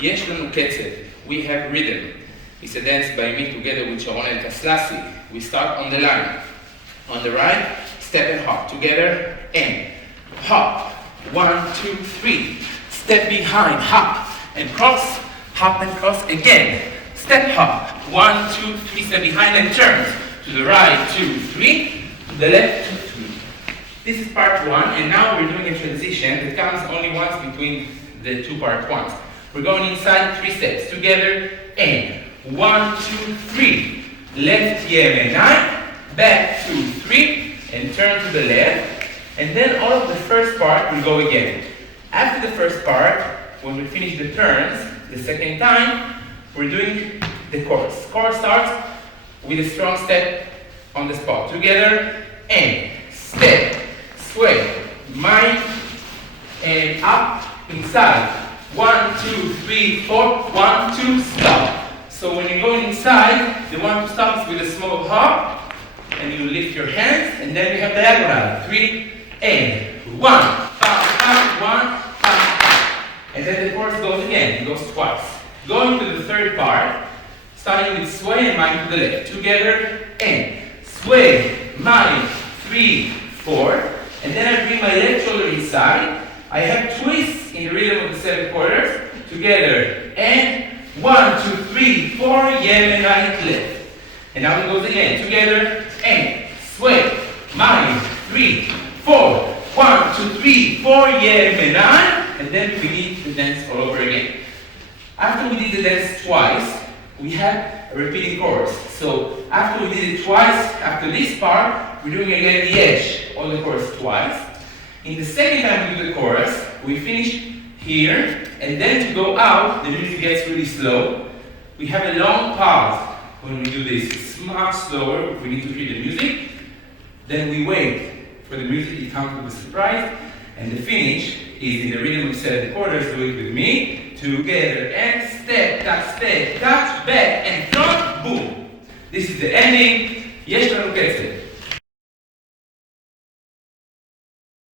Yesh, Lanu, Ketzev. We have rhythm. It's a dance by me together with Sharon and Taslasi. We start on the line. On the right, step and hop. Together, and hop. 1, 2, 3. Step behind, hop and cross. Hop and cross again. Step, hop. 1, 2, 3. Step behind and turn. To the right, 2, 3. To the left, 2, 3. This is part 1, and now we're doing a transition that comes only once between the two part 1s. We're going inside 3 steps. Together, and 1, 2, 3. Left Yemenai, back 2, 3, and turn to the left. And then all of the first part will go again. After the first part, when we finish the turns, the second time, we're doing the chorus. Chorus starts with a strong step on the spot. Together, and step, sway, mind, and up, inside. 1, 2, 3, 4, 1, 2, stop. So when you're going inside, the 1 to stop is with a small hop, and you lift your hands, and then we have diagonal. 3, and 1, bam, bam, 1, bam, bam. And then the chorus goes again, it goes twice. Going to the third part, starting with sway and mind to the left. Together, and sway, mind, 3, 4, and then I bring my left shoulder inside. I have twists in the rhythm of the 7 quarters. Together, and 1, 2, 3, 4, Yemen, right, left. And now it goes again. Together, and sway, mind, 3, 4, 1, 2, 3, 4, Yemen, and then we did the dance all over again. After we did the dance twice, we have a repeating chorus. So after we did it twice, after this part, we're doing again the Yesh, all the chorus twice. In the second time we do the chorus, we finish here, and then to go out, the music gets really slow. We have a long pause when we do this. It's much slower. We need to hear the music. Then we wait for the music to come with a surprise, and the finish is in the rhythm of 7 quarters. Do it with me. Together, and step, touch, back, and front, boom. This is the ending. Yesh, Lanu, Ketzev.